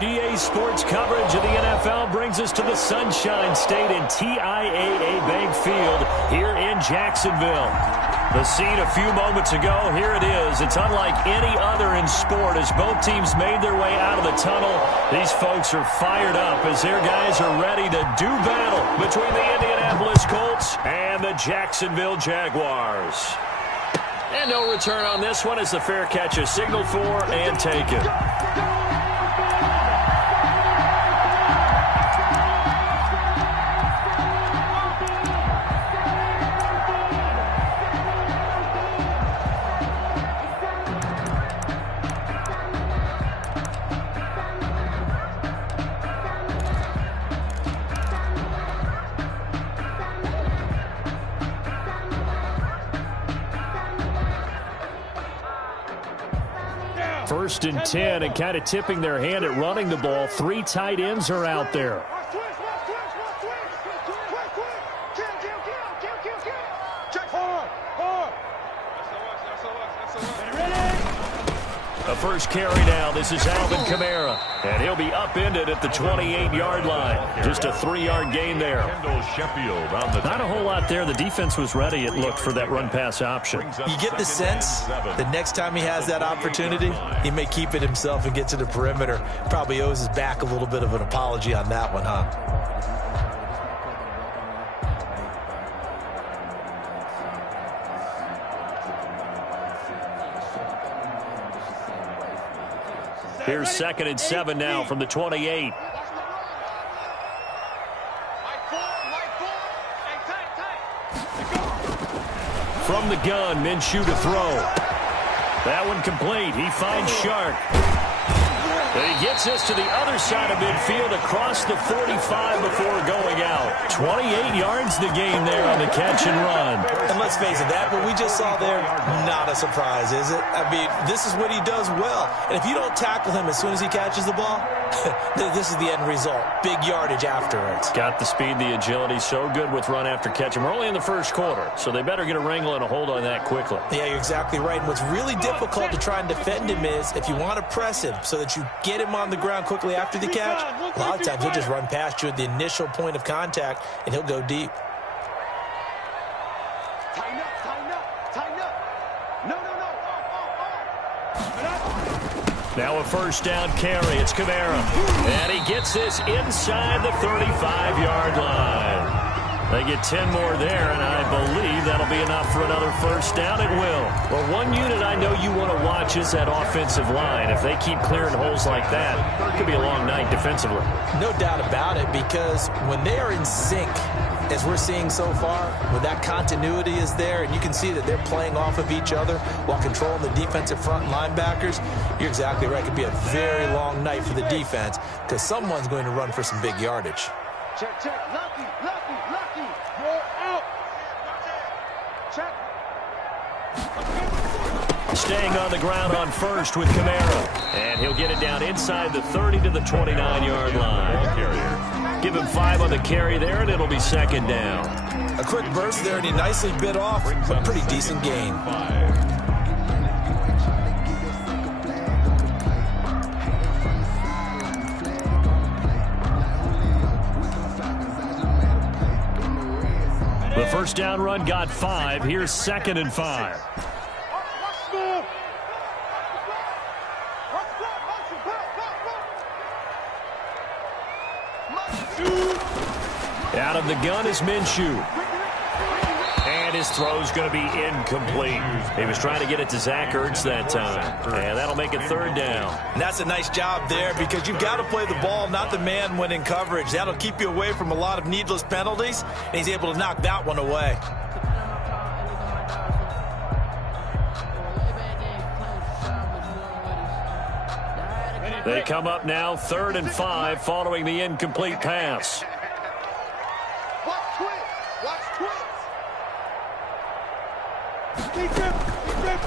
EA Sports coverage of the NFL brings us to the Sunshine State and TIAA Bank Field here in Jacksonville. The scene a few moments ago, here it is. It's unlike any other in sport as both teams made their way out of the tunnel. These folks are fired up as their guys are ready to do battle between the Indianapolis Colts and the Jacksonville Jaguars. And no return on this one as the fair catch is signaled for and taken. First and 10, and kind of tipping their hand at running the ball. Three tight ends are out there. The first carry now. This is Alvin Kamara, and he'll be upended at the 28-yard line. Just a 3-yard gain there. Not a whole lot there. The defense was ready, it looked, for that run-pass option. You get the sense that next time he has that opportunity, he may keep it himself and get to the perimeter. Probably owes his back a little bit of an apology on that one, huh? Here's 2nd and 7 now from the 28. From the gun, Minshew to throw. That one complete. He finds Shark. He gets this to the other side of midfield across the 45 before going out. 28 yards the game there on the catch and run. And let's face it, that what we just saw there, not a surprise, is it? I mean, this is what he does well. And if you don't tackle him as soon as he catches the ball, this is the end result. Big yardage afterwards. Got the speed, the agility, so good with run after catch. And we're only in the first quarter, so they better get a wrangle and a hold on that quickly. Yeah, you're exactly right. And what's really difficult to try and defend him is if you want to press him so that you get him on the ground quickly after the catch, a lot of times he'll just run past you at the initial point of contact, and he'll go deep. Tighten up, tighten up. No. Now a first down carry. It's Kamara. And he gets this inside the 35-yard line. They get 10 more there, and I believe that'll be enough for another first down. It will. Well, one unit I know you want to watch is that offensive line. If they keep clearing holes like that, it could be a long night defensively. No doubt about it, because when they are in sync, as we're seeing so far, when that continuity is there, and you can see that they're playing off of each other while controlling the defensive front linebackers, you're exactly right. It could be a very long night for the defense because someone's going to run for some big yardage. Check. Lucky. You're out. Check. Staying on the ground on first with Kamara. And he'll get it down inside the 30 to the 29-yard line. Give him 5 on the carry there, and it'll be 2nd down. A quick burst there, and he nicely bit off a pretty decent gain. The first down run got 5. Here's 2nd and 5. Out of the gun is Minshew. And his throw's going to be incomplete. He was trying to get it to Zach Ertz that time. And that'll make it 3rd down. And that's a nice job there because you've got to play the ball, not the man when in coverage. That'll keep you away from a lot of needless penalties, and he's able to knock that one away. They come up now 3rd and 5 following the incomplete pass.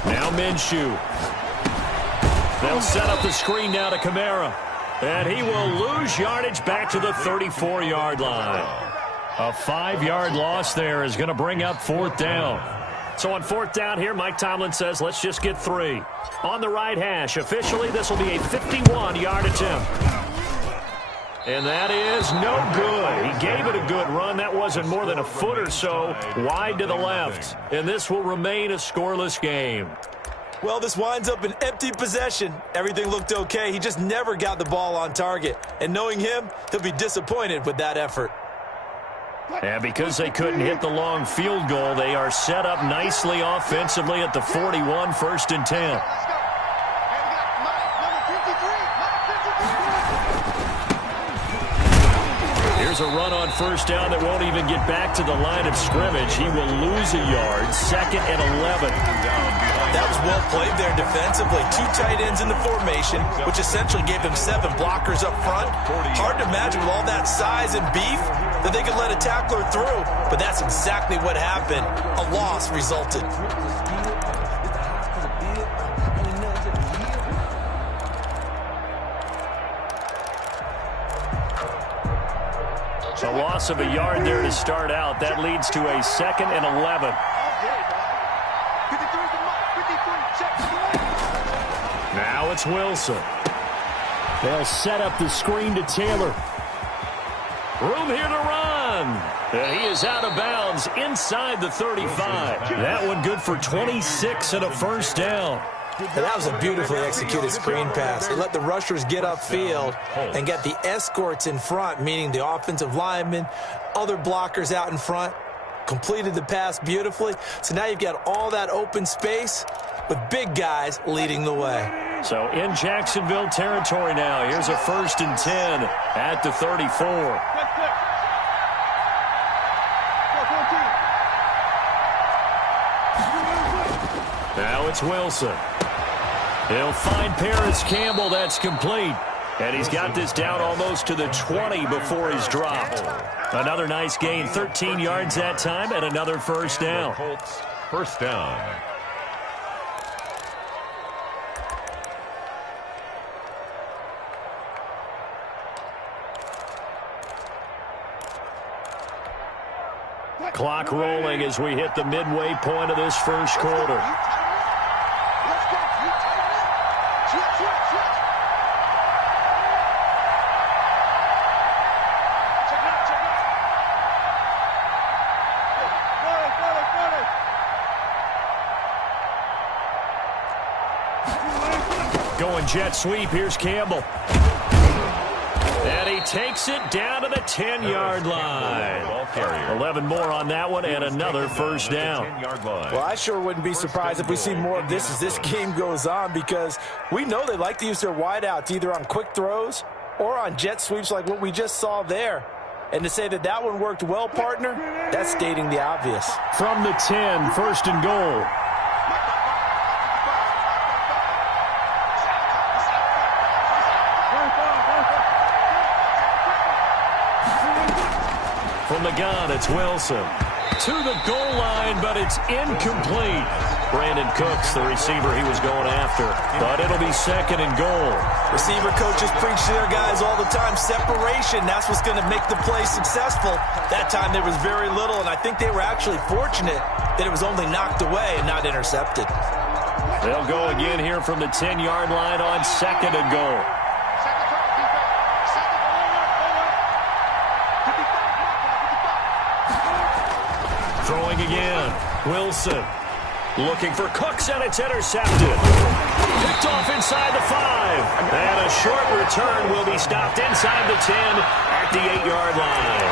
Now Minshew. They'll set up the screen now to Kamara. And he will lose yardage back to the 34-yard line. A 5-yard loss there is going to bring up 4th down. So on 4th down here, Mike Tomlin says, let's just get 3. On the right hash, officially, this will be a 51-yard attempt. And that is no good. He gave it a good run. That wasn't more than a foot or so wide to the left. And this will remain a scoreless game. Well, this winds up an empty possession. Everything looked okay. He just never got the ball on target. And knowing him, he'll be disappointed with that effort. And because they couldn't hit the long field goal, they are set up nicely offensively at the 41, 1st and 10. Here's a run on 1st down that won't even get back to the line of scrimmage. He will lose a yard, 2nd and 11. That was well played there defensively. 2 tight ends in the formation, which essentially gave them 7 blockers up front. Hard to imagine with all that size and beef that they could let a tackler through, but that's exactly what happened. A loss resulted. A loss of a yard there to start out. That leads to a 2nd and 11. Now it's Wilson. They'll set up the screen to Taylor. Room here to run. And he is out of bounds inside the 35. That one good for 26 and a 1st down. And that was a beautifully executed screen pass. It let the rushers get upfield and get the escorts in front, meaning the offensive linemen, other blockers out in front, completed the pass beautifully. So now you've got all that open space with big guys leading the way. So in Jacksonville territory now. Here's a 1st and 10 at the 34. Now it's Wilson. He'll find Paris Campbell. That's complete. And he's got this down almost to the 20 before he's dropped. Another nice gain, 13 yards that time, and another 1st down. Colts, 1st down. Clock rolling as we hit the midway point of this 1st quarter. Going jet sweep. Here's Campbell. And he takes it down to the 10-yard line. 11 more on that one and another 1st down. Well, I sure wouldn't be surprised if we see more of this as this game goes on, because we know they like to use their wideouts either on quick throws or on jet sweeps like what we just saw there. And to say that that one worked well, partner, that's stating the obvious. From the 10, 1st and goal. From the gun, it's Wilson. To the goal line, but it's incomplete. Brandon Cooks, the receiver he was going after. But it'll be 2nd and goal. Receiver coaches preach to their guys all the time. Separation, that's what's going to make the play successful. That time there was very little, and I think they were actually fortunate that it was only knocked away and not intercepted. They'll go again here from the 10-yard line on 2nd and goal. Throwing again. Wilson looking for Cooks, and it's intercepted. Picked off inside the 5. And a short return will be stopped inside the 10 at the 8-yard line.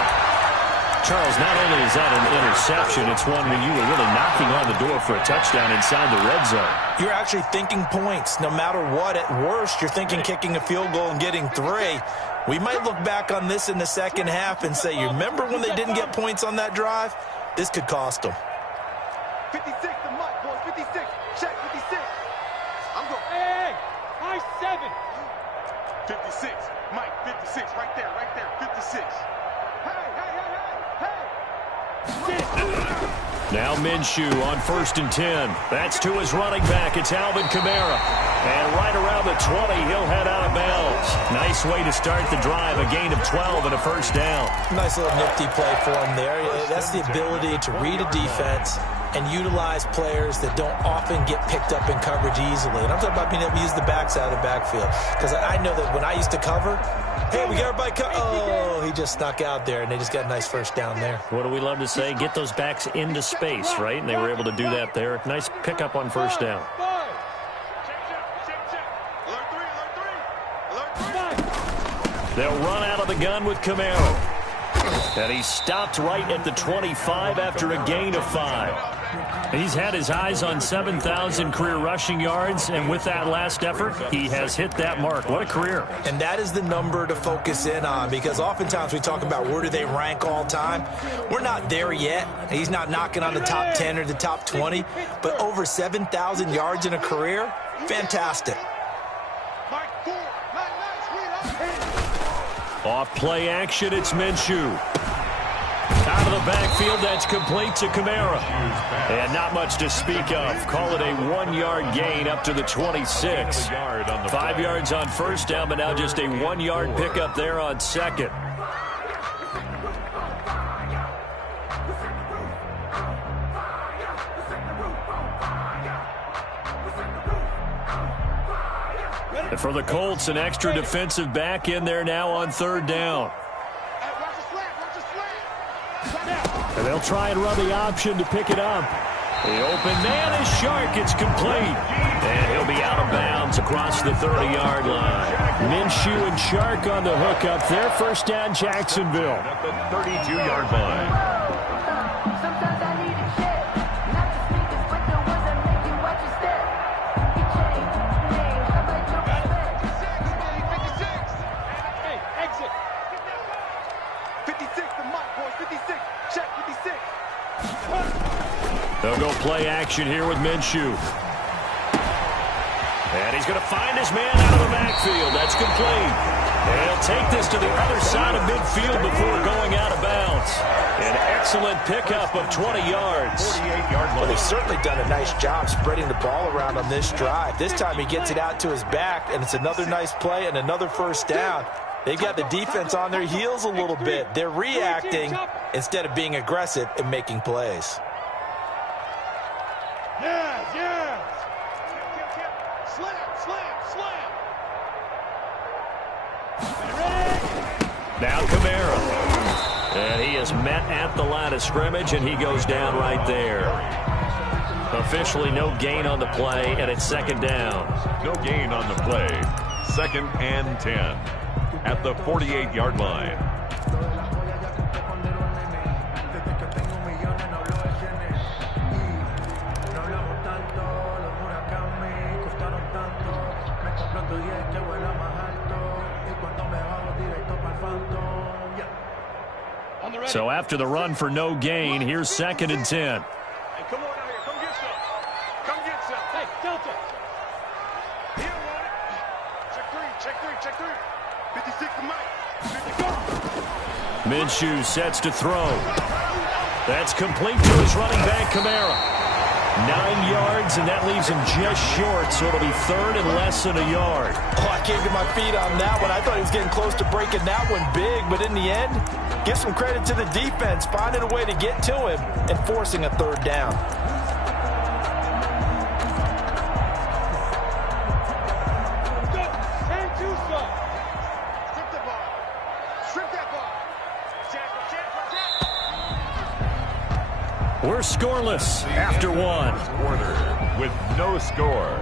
Charles, not only is that an interception, it's one when you were really knocking on the door for a touchdown inside the red zone. You're actually thinking points. No matter what, at worst, you're thinking kicking a field goal and getting 3. We might look back on this in the second half and say, you remember when they didn't get points on that drive? This could cost them. 56 to Mike, boys. 56. Check 56. I'm going. Hey, high 7. 56. Mike, 56. Right there, 56. Hey. Now Minshew on 1st and 10. That's to his running back. It's Alvin Kamara. And right around the 20, he'll head out of bounds. Nice way to start the drive. A gain of 12 and a 1st down. Nice little nifty play for him there. That's the ability to read a defense and utilize players that don't often get picked up in coverage easily. And I'm talking about being able to use the backside of the backfield. Because I know that when I used to cover, Hey, we got everybody cut. Oh, he just snuck out there, and they just got a nice first down there. What do we love to say? Get those backs into space, right? And they were able to do that there. Nice pickup on first down. They'll run out of the gun with Camaro. And he stopped right at the 25 after a gain of 5. He's had his eyes on 7,000 career rushing yards, and with that last effort, he has hit that mark. What a career. And that is the number to focus in on, because oftentimes we talk about where do they rank all time. We're not there yet. He's not knocking on the top 10 or the top 20, but over 7,000 yards in a career, fantastic. Off play action, it's Minshew. Out of the backfield, that's complete to Kamara. And not much to speak of. Call it a 1-yard gain up to the 26. 5 yards on first down, but now just a 1-yard pickup there on second. And for the Colts, an extra defensive back in there now on third down. And they'll try and run the option to pick it up. The open man is Shark. It's complete. And he'll be out of bounds across the 30-yard line. Minshew and Shark on the hook up there. First down, Jacksonville. At the 32-yard line. They'll go play action here with Minshew. And he's going to find his man out of the backfield. That's complete. And he'll take this to the other side of midfield before going out of bounds. An excellent pickup of 20 yards. 48-yard line. Well, they've certainly done a nice job spreading the ball around on this drive. This time he gets it out to his back, and it's another nice play and another first down. They've got the defense on their heels a little bit. They're reacting instead of being aggressive and making plays. Now Camaro. And he is met at the line of scrimmage, and he goes down right there. Officially no gain on the play, and it's second down. No gain on the play. 2nd and 10 at the 48-yard line. So after the run for no gain, here's 2nd and 10. Hey, come on out here. Come get some. Come get some. Hey, Delta. He don't want it. Check three. 56 to Mike. 54. Minshew sets to throw. That's complete to his running back, Camara. 9 yards, and that leaves him just short, so it'll be third and less than a yard. Oh, I came to my feet on that one. I thought he was getting close to breaking that one big, but in the end, give some credit to the defense, finding a way to get to him and forcing a third down. We're scoreless after one. Quarter with no score.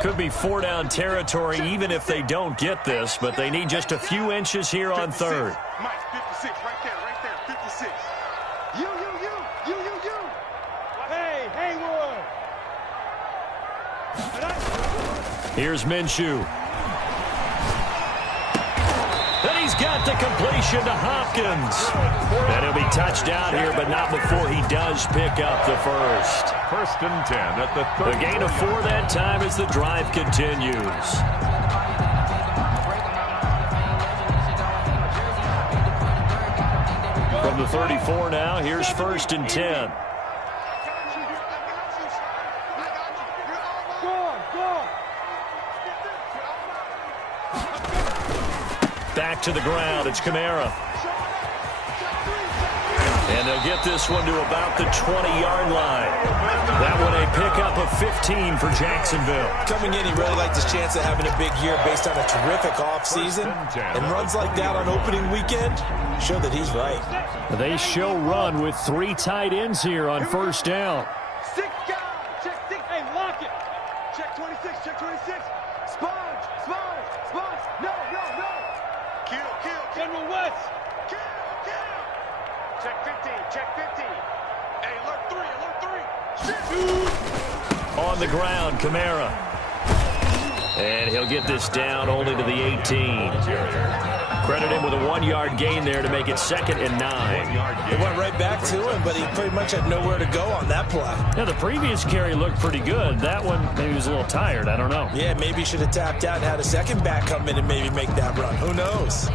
Could be 4-down territory even if they don't get this, but they need just a few inches here on third. Mike, 56, right there, 56. You. Hey, Haywood. Here's Minshew. Then he's got the completion to Hopkins. And he'll be touchdown here, but not before he does pick up the first. 1st and 10 at the 30. A gain of 4 that time as the drive continues. From the 34 now, here's 1st and 10. Back to the ground. It's Camara. And they'll get this one to about the 20-yard line. That one a pickup of 15 for Jacksonville. Coming in, he really liked his chance of having a big year based on a terrific offseason. And runs like that on opening weekend show that he's right. They show run with 3 tight ends here on first down. 6 guys. Check 6. Hey, lock it. Check 26. Check 26. Sponge. Sponge. Sponge. No. Kill. General West. Kill. Check 15. Check 15. Hey, alert 3. Shoot. On the ground, Kamara. And he'll get this down only to the 18. Credit him with a 1-yard gain there to make it 2nd and 9. It went right back to him, but he pretty much had nowhere to go on that play. Now, the previous carry looked pretty good. That one, maybe he was a little tired. I don't know. Yeah, maybe he should have tapped out and had a second back come in and maybe make that run. Who knows?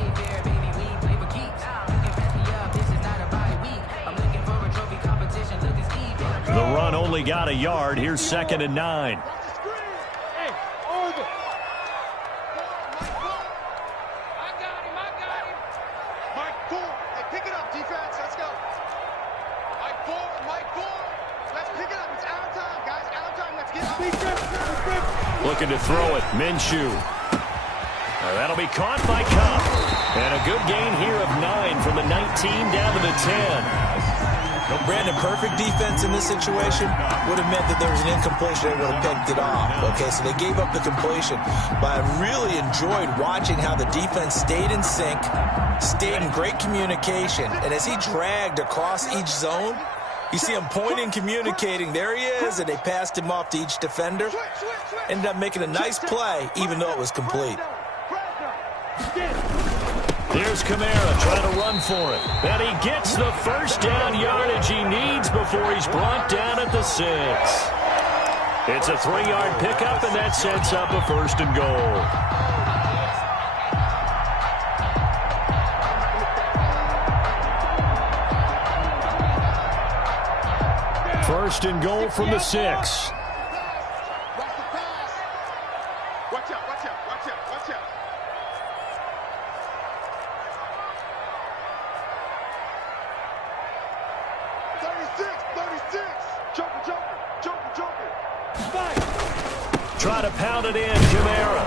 The run only got a yard. Here's 2nd and 9. Hey, over. I got him. Mike 4. Hey, pick it up, defense. Let's go. Mike 4. Let's pick it up. It's out of time, guys. Out of time. Let's get up. Looking to throw it. Minshew. That'll be caught by Cup. And a good gain here of 9 from the 19 down to the 10. No, Brandon, perfect defense in this situation would have meant that there was an incompletion. They would have picked it off. Okay, so they gave up the completion. But I really enjoyed watching how the defense stayed in sync, stayed in great communication. And as he dragged across each zone, you see him pointing, communicating. There he is, and they passed him off to each defender. Ended up making a nice play, even though it was complete. There's Kamara trying to run for it. And he gets the first down yardage he needs before he's brought down at the 6. It's a 3-yard pickup, and that sets up a 1st and goal. First and goal from the 6. Watch out. 36. Joker. Try to pound it in, Kamara.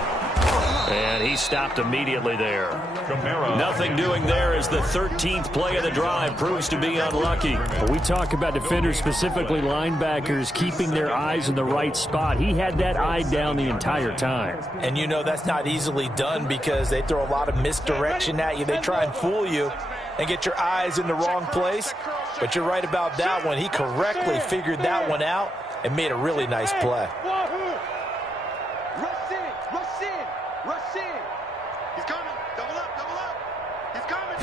And he stopped immediately there. Kamara. Nothing doing there as the 13th play of the drive proves to be unlucky. We talk about defenders, specifically linebackers, keeping their eyes in the right spot. He had that eye down the entire time. And you know that's not easily done because they throw a lot of misdirection at you. They try and fool you and get your eyes in the wrong place. But you're right about that one. He correctly figured that one out and made a really nice play. Rush in. He's coming. Double up. He's coming.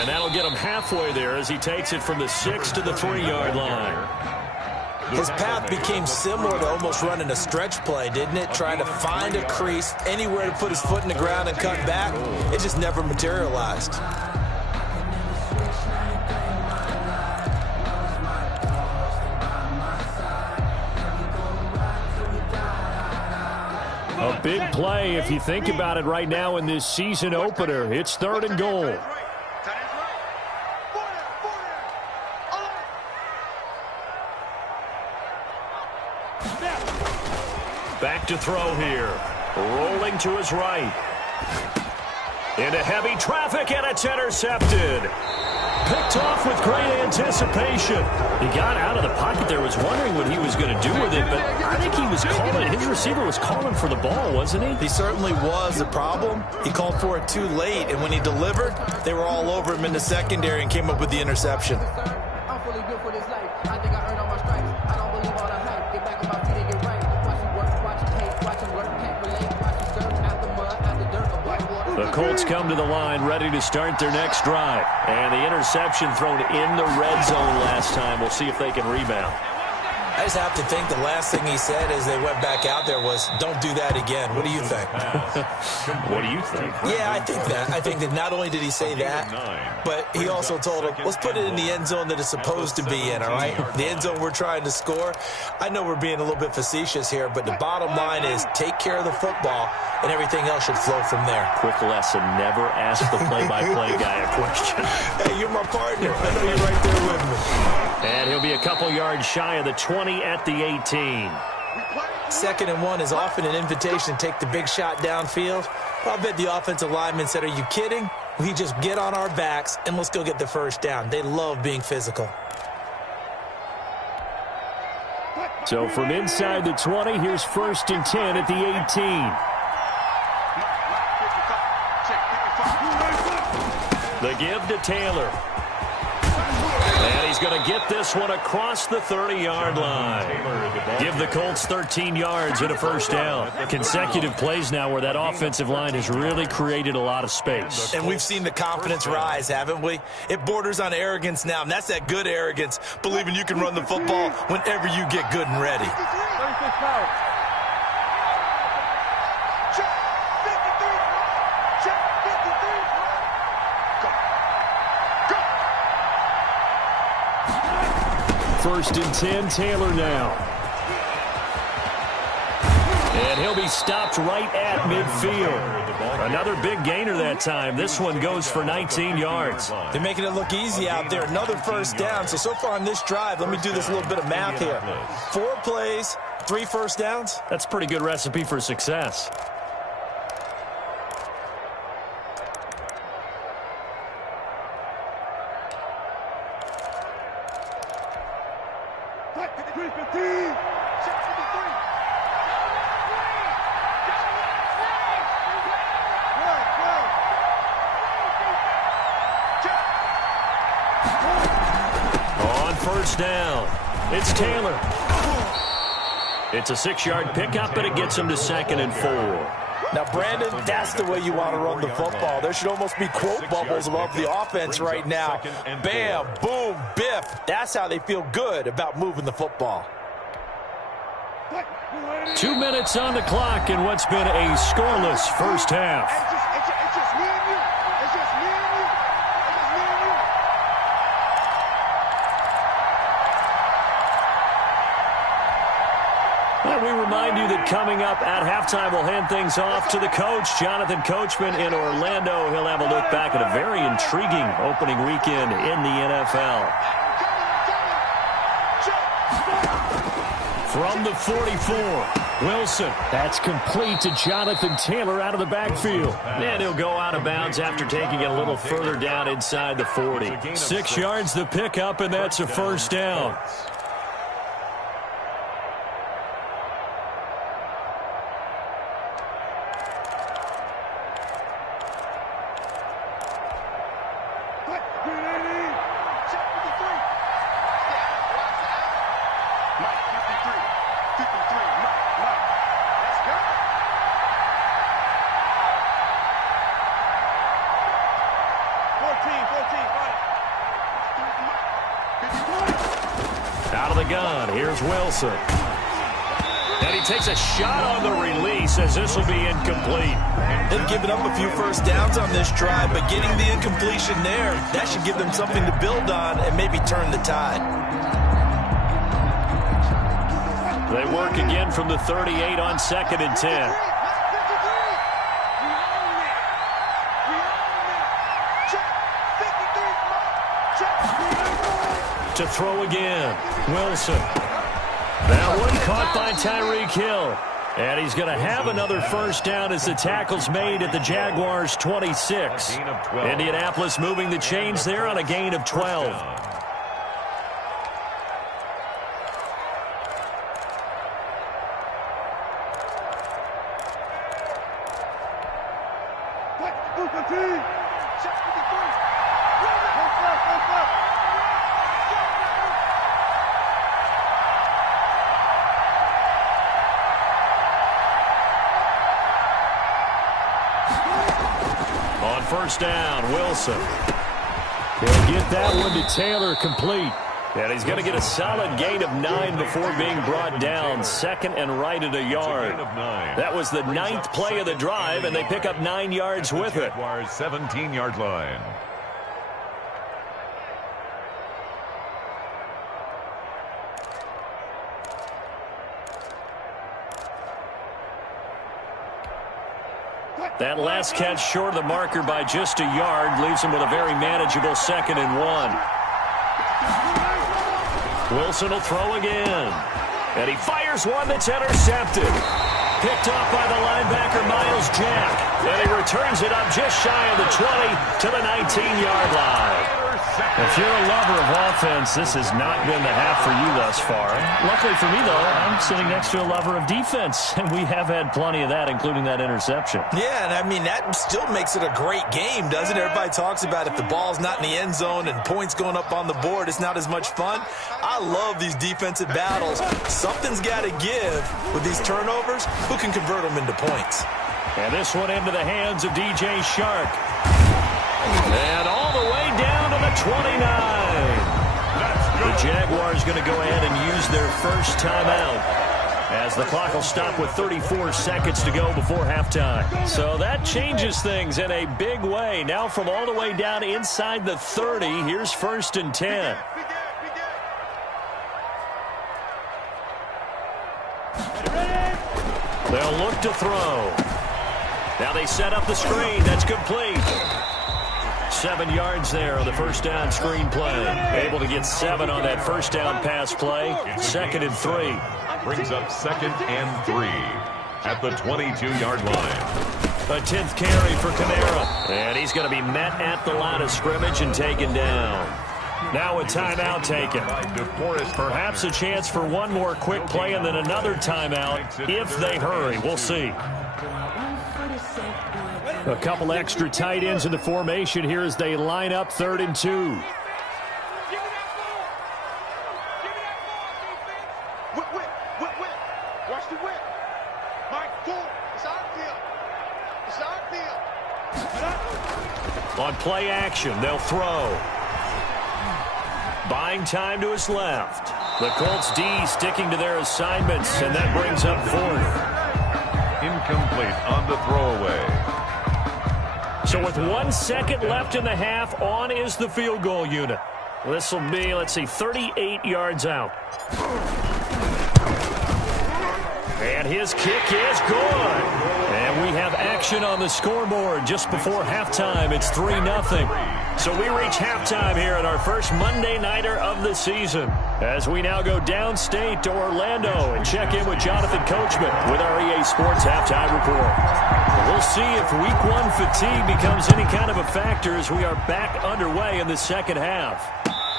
And that'll get him halfway there as he takes it from the 6 to the 3-yard line. His path became similar to almost running a stretch play, didn't it? Trying to find a crease, anywhere to put his foot in the ground and cut back. It just never materialized. A big play if you think about it right now in this season opener. It's 3rd and goal. Back to throw here. Rolling to his right. Into heavy traffic, and it's intercepted. Picked off with great anticipation. He got out of the pocket there, was wondering what he was going to do with it, but I think he was calling, his receiver was calling for the ball, wasn't he? He certainly was. The problem, he called for it too late, and when he delivered, they were all over him in the secondary and came up with the interception. I'm fully built for this life. I think I earned all my stripes. I don't believe all the hype. Get back on my feet and get right. Watch him work, watch him hate, watch him work, can't relate. Watch him surf out the mud, out the dirt, avoid water. The Colts come to the line ready to start their next drive. And the interception thrown in the red zone last time. We'll see if they can rebound. I just have to think the last thing he said as they went back out there was, don't do that again. What do you think? What do you think? Yeah, I think that. I think that not only did he say that, but he also told him, let's put it in the end zone that it's supposed to be in, all right? The end zone we're trying to score. I know we're being a little bit facetious here, but the bottom line is take care of the football, and everything else should flow from there. Quick lesson, never ask the play-by-play guy a question. Hey, you're my partner. I know you're right there with me. And he'll be a couple yards shy of the 20 at the 18. 2nd and 1 is often an invitation to take the big shot downfield. But I bet the offensive lineman said, are you kidding? We just get on our backs and let's go get the first down. They love being physical. So from inside the 20, here's 1st and 10 at the 18. The give to Taylor. And he's going to get this one across the 30-yard line. Give the Colts 13 yards and a first down. Consecutive plays now where that offensive line has really created a lot of space. And we've seen the confidence rise, haven't we? It borders on arrogance now, and that's that good arrogance, believing you can run the football whenever you get good and ready. 36 pounds. Check 53. Check 53. Go. Go. 1st and 10, Taylor now. And he'll be stopped right at midfield. Another big gainer that time. This one goes for 19 yards. They're making it look easy out there. Another first down. So far on this drive, let me do this little bit of math here. 4 plays, 3 first downs. That's a pretty good recipe for success. On first down, it's Taylor. It's a 6-yard pickup, but it gets him to 2nd and 4. Now, Brandon, that's the way you want to run the football. There should almost be quote bubbles above the offense right now. Bam, boom, biff. That's how they feel good about moving the football. 2 minutes on the clock in what's been a scoreless first half. It's just me and you. It's just me and you. It's just me and you. And we remind you that coming up at halftime, we'll hand things off to the coach, Jonathan Coachman in Orlando. He'll have a look back at a very intriguing opening weekend in the NFL. From the 44, Wilson. That's complete to Jonathan Taylor out of the backfield. And he'll go out of bounds after taking it a little further down inside the 40. 6 yards the pickup, and that's a first down. Out of the gun, here's Wilson. And he takes a shot on the release as this will be incomplete. They've given up a few first downs on this drive, but getting the incompletion there, that should give them something to build on and maybe turn the tide. They work again from the 38 on 2nd and 10. To throw again, Wilson. That one caught by Tyreek Hill. And he's going to have another first down as the tackle's made at the Jaguars' 26. Indianapolis moving the chains there on a gain of 12. On first down, Wilson. He'll get that one to Taylor complete. And he's going to get a solid gain of 9 before being brought down. Second and right at a yard. That was the 9th play of the drive, and they pick up 9 yards with it. 17-yard line. That last catch short of the marker by just a yard leaves him with a very manageable 2nd and 1. Wilson will throw again. And he fires one that's intercepted. Picked off by the linebacker, Miles Jack. And he returns it up just shy of the 20 to the 19-yard line. If you're a lover of offense, this has not been the half for you thus far. Luckily for me, though, I'm sitting next to a lover of defense, and we have had plenty of that, including that interception. Yeah, and I mean, that still makes it a great game, doesn't it? Everybody talks about if the ball's not in the end zone and points going up on the board, it's not as much fun. I love these defensive battles. Something's got to give with these turnovers. Who can convert them into points? And this one into the hands of DJ Shark. And all the way down to the 29. The Jaguars going to go ahead and use their first timeout, as the clock will stop with 34 seconds to go before halftime. So that changes things in a big way. Now from all the way down inside the 30, here's 1st and 10. They'll look to throw. Now they set up the screen. That's complete. 7 yards there on the first down screen play. Able to get 7 on that first down pass play. 2nd and 3. Brings up 2nd and 3 at the 22-yard line. A 10th carry for Canale. And he's going to be met at the line of scrimmage and taken down. Now a timeout taken. Perhaps a chance for one more quick play and then another timeout if they hurry. We'll see. A couple extra tight ends in the formation here as they line up 3rd and 2. Watch the whip. Mike, it's our field. It's our field. On play action, they'll throw. Buying time to his left. The Colts D sticking to their assignments, and that brings up 4th. Incomplete on the throwaway. So with 1 second left in the half, on is the field goal unit. This will be, 38 yards out. And his kick is good. And we have action on the scoreboard just before halftime. It's 3-0. So we reach halftime here at our first Monday Nighter of the season, as we now go downstate to Orlando and check in with Jonathan Coachman with our EA Sports Halftime Report. We'll see if Week 1 fatigue becomes any kind of a factor as we are back underway in the second half.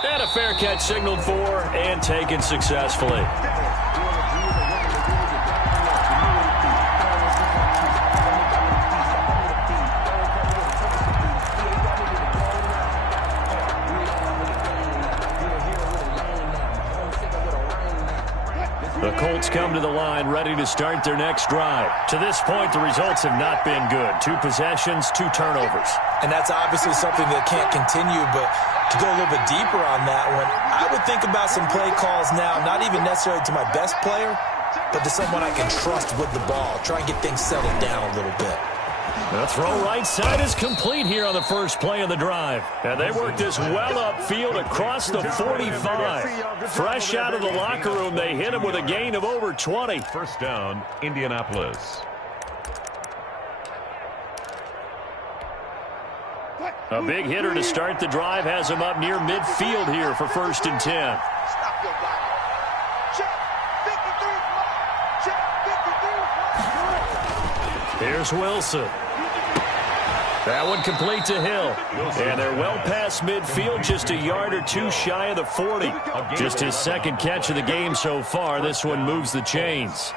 And a fair catch signaled for and taken successfully. The Colts come to the line ready to start their next drive. To this point, the results have not been good. 2 possessions, 2 turnovers. And that's obviously something that can't continue, but to go a little bit deeper on that one, I would think about some play calls now, not even necessarily to my best player, but to someone I can trust with the ball. Try and get things settled down a little bit. The throw right side is complete here on the first play of the drive. And they work this well upfield across the 45. Fresh out of the locker room, they hit him with a gain of over 20. First down, Indianapolis. A big hitter to start the drive has him up near midfield here for 1st and 10. Stop your body. Check 53. Check 53. Here's Wilson. That one complete to Hill. And they're well past midfield, just a yard or 2 shy of the 40. Just his 2nd catch of the game so far. This one moves the chains.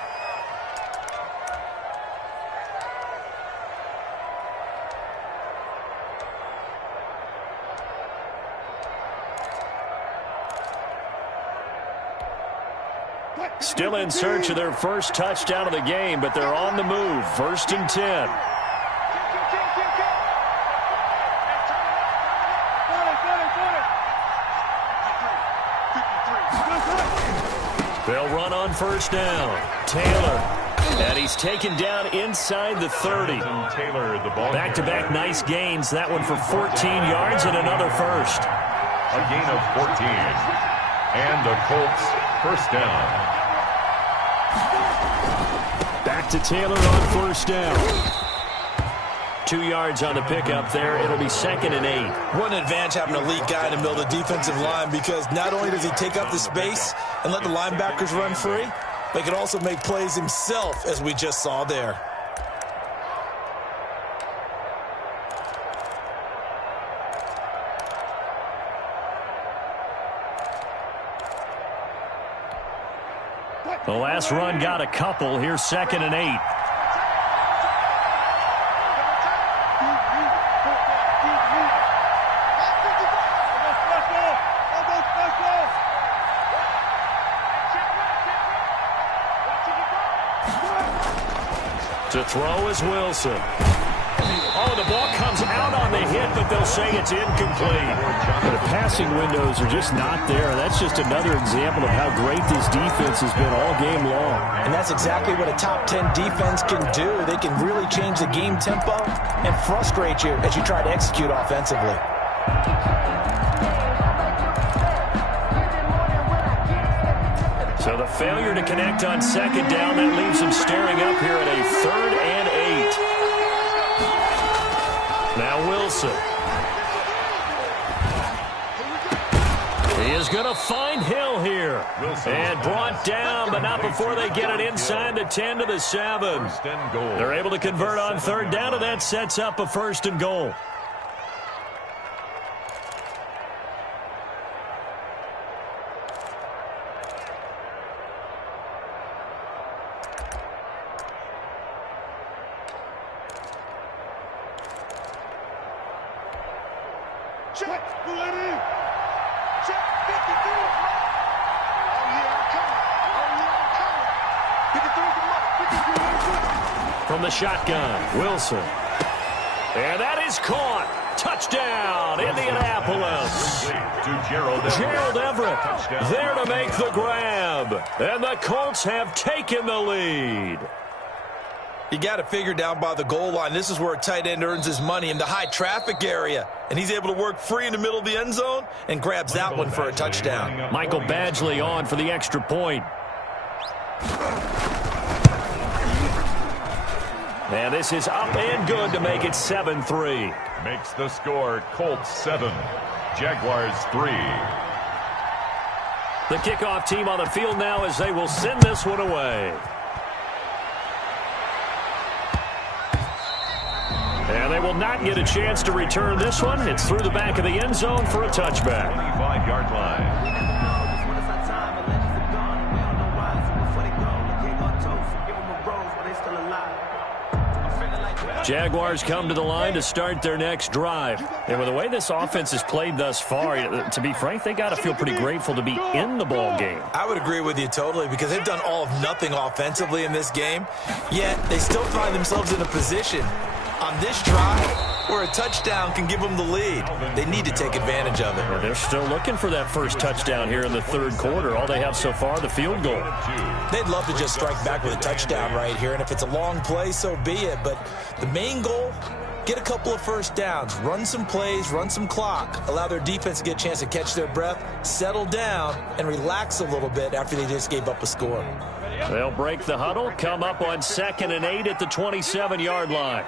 Still in search of their first touchdown of the game, but they're on the move. 1st and 10. They'll run on first down. Taylor. And he's taken down inside the 30. Back-to-back nice gains. That one for 14 yards and another first. A gain of 14. And the Colts first down. Back to Taylor on first down. 2 yards on the pickup there. It'll be 2nd and 8. What an advantage having an elite guy in the middle of the defensive line, because not only does he take up the space and let the linebackers run free, but he can also make plays himself, as we just saw there. The last run got a couple. Here's 2nd and 8. To throw is Wilson. Oh, the ball comes out on the hit, but they'll say it's incomplete. The passing windows are just not there. That's just another example of how great this defense has been all game long. And that's exactly what a top 10 defense can do. They can really change the game tempo and frustrate you as you try to execute offensively. So the failure to connect on 2nd down, that leaves him staring up here at a 3rd and 8. Now Wilson. He is going to find Hill here. And brought down, but not before they get it inside the 10 to the 7. They're able to convert on 3rd down, and that sets up a 1st and goal. Check, ready. Check, 53. Oh, yeah, I'm coming. Oh, yeah, I'm coming. 53 From the shotgun, Wilson. And that is caught. Touchdown, Indianapolis. Gerald Everett there to make the grab. And the Colts have taken the lead. You got to figure down by the goal line. This is where a tight end earns his money, in the high traffic area. And he's able to work free in the middle of the end zone and grabs that one for a touchdown. Michael Badgley on for the extra point. And this is up and good to make it 7-3. Makes the score Colts 7, Jaguars 3. The kickoff team on the field now as they will send this one away. And they will not get a chance to return this one. It's through the back of the end zone for a touchback. 25-yard line. Jaguars come to the line to start their next drive. And with the way this offense has played thus far, to be frank, they got to feel pretty grateful to be in the ball game. I would agree with you totally, because they've done all of nothing offensively in this game, yet they still find themselves in a position on this drive where a touchdown can give them the lead. They need to take advantage of it. They're still looking for that first touchdown here in the 3rd quarter. All they have so far, the field goal. They'd love to just strike back with a touchdown right here, and if it's a long play, so be it. But the main goal, get a couple of first downs, run some plays, run some clock, allow their defense to get a chance to catch their breath, settle down, and relax a little bit after they just gave up a score. They'll break the huddle, come up on 2nd and 8 at the 27-yard line.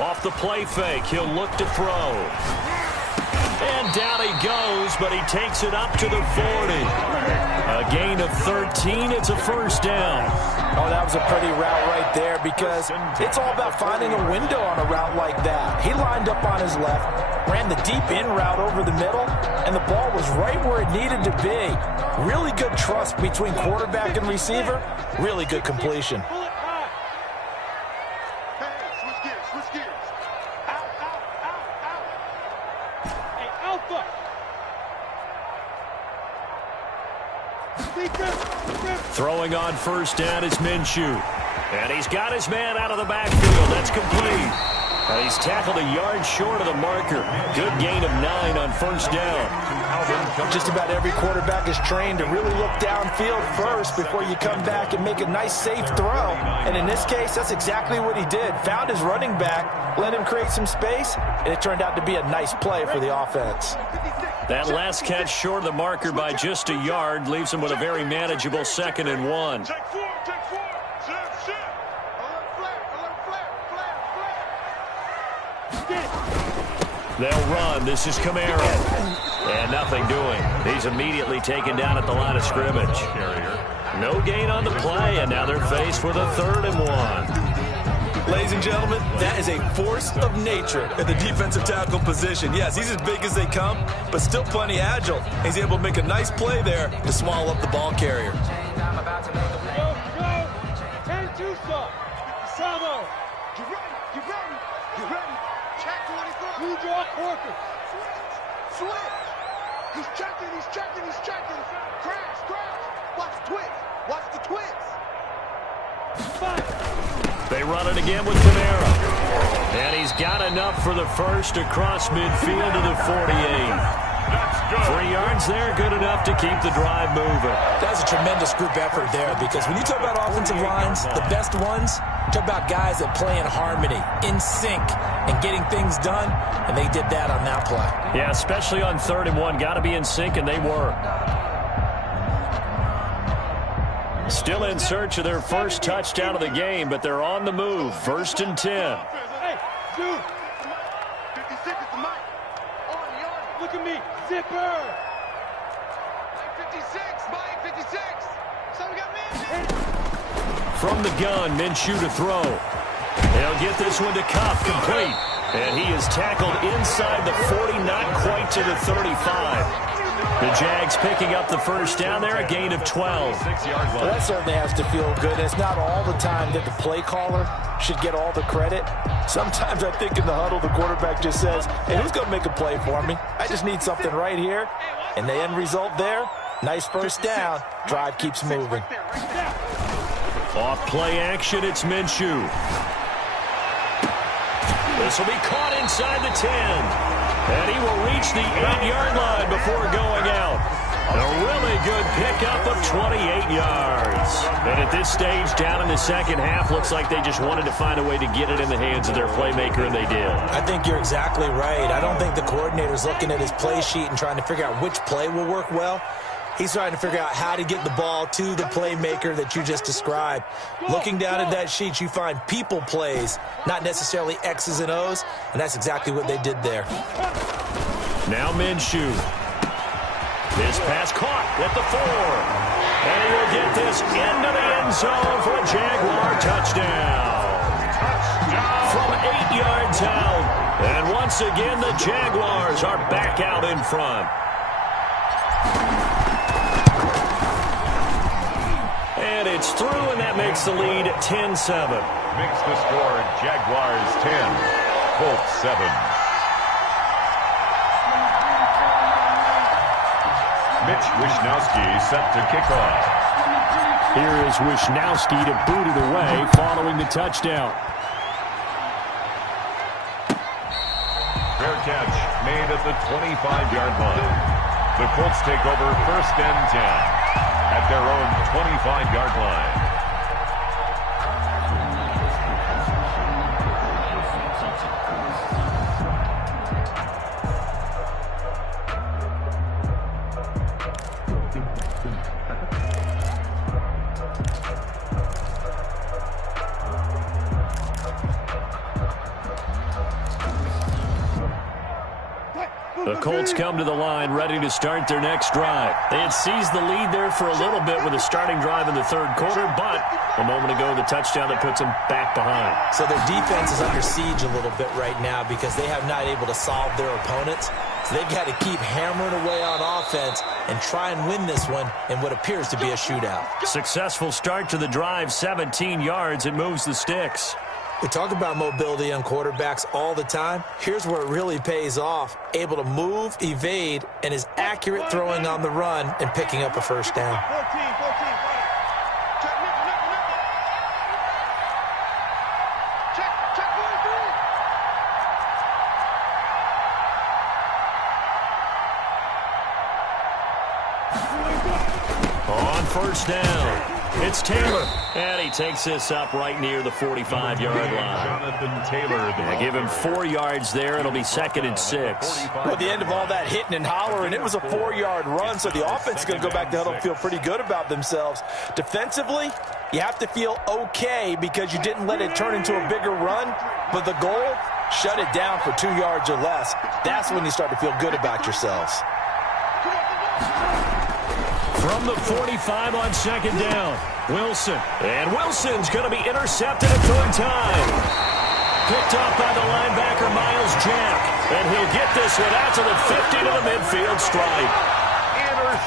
Off the play fake, he'll look to throw. And down he goes, but he takes it up to the 40. A gain of 13, it's a first down. Oh, that was a pretty route right there, because it's all about finding a window on a route like that. He lined up on his left, ran the deep in route over the middle, and the ball was right where it needed to be. Really good trust between quarterback and receiver. Really good completion. Throwing on first down is Minshew. And he's got his man out of the backfield. That's complete. He's tackled a yard short of the marker. Good gain of 9 on first down. Just about every quarterback is trained to really look downfield first before you come back and make a nice, safe throw. And in this case, that's exactly what he did. Found his running back, let him create some space, and it turned out to be a nice play for the offense. That last catch short of the marker by just a yard leaves him with a very manageable 2nd and 1. They'll run. This is Camaro. And nothing doing. He's immediately taken down at the line of scrimmage. No gain on the play, and now they're faced with a 3rd and 1. Ladies and gentlemen, that is a force of nature at the defensive tackle position. Yes, he's as big as they come, but still plenty agile. He's able to make a nice play there to swallow up the ball carrier. Switch. He's checking. Crash. Watch the twist. Watch the twist. They run it again with Camaro. And he's got enough for the first across midfield to the 48. 3 yards there, good enough to keep the drive moving. That's a tremendous group effort there, because when you talk about offensive lines, the best ones, talk about guys that play in harmony, in sync, and getting things done, and they did that on that play. Yeah, especially on 3rd and 1. Got to be in sync, and they were. Still in search of their first touchdown of the game, but they're on the move. 1st and 10. Hey, dude. 56 is the mic. On the yard. Look at me. Zipper. 56. Mike 56. Someone got me. From the gun, Minshew to throw. They'll get this one to Cup, complete. And he is tackled inside the 40, not quite to the 35. The Jags picking up the first down there, a gain of 12. Well, that certainly has to feel good. It's not all the time that the play caller should get all the credit. Sometimes I think in the huddle, the quarterback just says, hey, who's going to make a play for me? I just need something right here. And the end result there, nice first down. Drive keeps moving. Off play action, it's Minshew. This will be caught inside the 10. And he will reach the 8-yard line before going out. A really good pickup of 28 yards. And at this stage, down in the second half, looks like they just wanted to find a way to get it in the hands of their playmaker, and they did. I think you're exactly right. I don't think the coordinator's looking at his play sheet and trying to figure out which play will work well. He's trying to figure out how to get the ball to the playmaker that you just described. Looking down at that sheet, you find people plays, not necessarily X's and O's, and that's exactly what they did there. Now Minshew. This pass caught at the 4. And he will get this into the end zone for a Jaguar touchdown. From 8 yards out. And once again, the Jaguars are back out in front. And it's through, and that makes the lead 10-7. Makes the score Jaguars 10, Colts 7. Mitch Wishnowsky set to kick off. Here is Wishnowsky to boot it away following the touchdown. Fair catch made at the 25-yard line. The Colts take over 1st and 10. At their own 25-yard line. The Colts come to the line ready to start their next drive. They had seized the lead there for a little bit with a starting drive in the 3rd quarter, but a moment ago the touchdown that puts them back behind. So their defense is under siege a little bit right now because they have not able to solve their opponents. So they've got to keep hammering away on offense and try and win this one in what appears to be a shootout. Successful start to the drive, 17 yards. It moves the sticks. We talk about mobility on quarterbacks all the time. Here's where it really pays off. Able to move, evade, and is accurate throwing on the run and picking up a first down. 14. Check 43. first down. It's Taylor, and he takes this up right near the 45-yard line. Jonathan Taylor. Give him 4 yards there. It'll be 2nd and 6. Well, at the end of all that hitting and hollering, it was a 4-yard run, so the offense is going to go back to huddle and feel pretty good about themselves. Defensively, you have to feel okay because you didn't let it turn into a bigger run, but the goal, shut it down for 2 yards or less. That's when you start to feel good about yourselves. From the 45 on 2nd down, Wilson. And Wilson's going to be intercepted a 3rd time. Picked off by the linebacker, Miles Jack. And he'll get this one out to the 50 to the midfield stripe.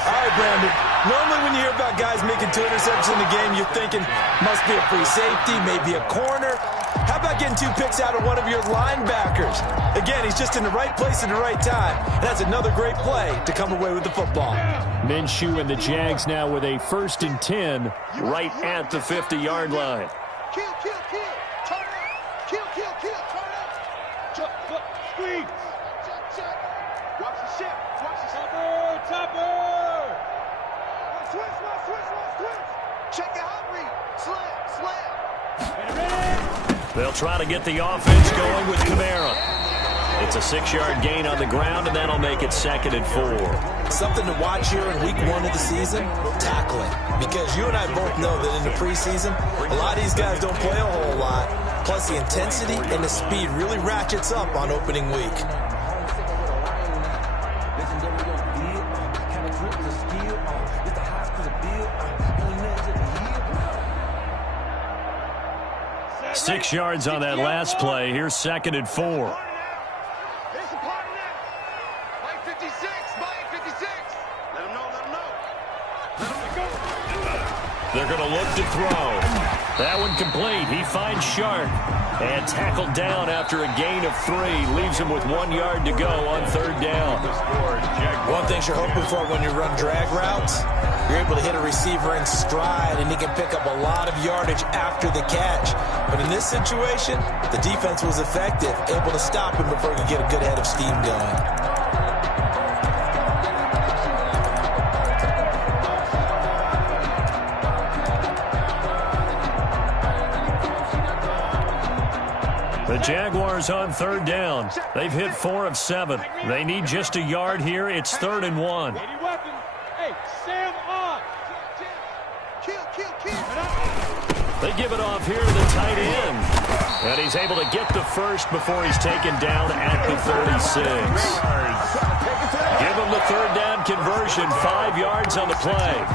All right, Brandon. Normally when you hear about guys making 2 interceptions in the game, you're thinking must be a free safety, maybe a corner. How about getting 2 picks out of one of your linebackers? Again, he's just in the right place at the right time. And that's another great play to come away with the football. Minshew and the Jags now with a 1st and 10 right at the 50-yard line. Kill, kill, kill. Turn up. Kill, kill, kill. Turn up. Squeeze. Check, check. Watch the ship. Watch the ship. Topper. Switch. Check the hot read. Slam. They'll try to get the offense going with Kamara. It's a 6-yard gain on the ground, and that'll make it 2nd and 4. Something to watch here in week 1 of the season, tackling. Because you and I both know that in the preseason, a lot of these guys don't play a whole lot. Plus the intensity and the speed really ratchets up on opening week. Six yards on that last play. Here's 2nd and 4. They're going to look to throw. That one complete. He finds Sharp and tackled down after a gain of 3. Leaves him with 1 yard to go on 3rd down. One thing you're hoping for when you run drag routes, you're able to hit a receiver in stride and he can pick up a lot of yardage after the catch. But in this situation, the defense was effective, able to stop him before he could get a good head of steam going. The Jaguars on 3rd down. They've hit 4 of 7. They need just a yard here. It's 3rd and 1. Hey, Sam on. Kill. They give it off here to the tight end. And he's able to get the first before he's taken down at the 36. Give him the 3rd down conversion. 5 yards on the play.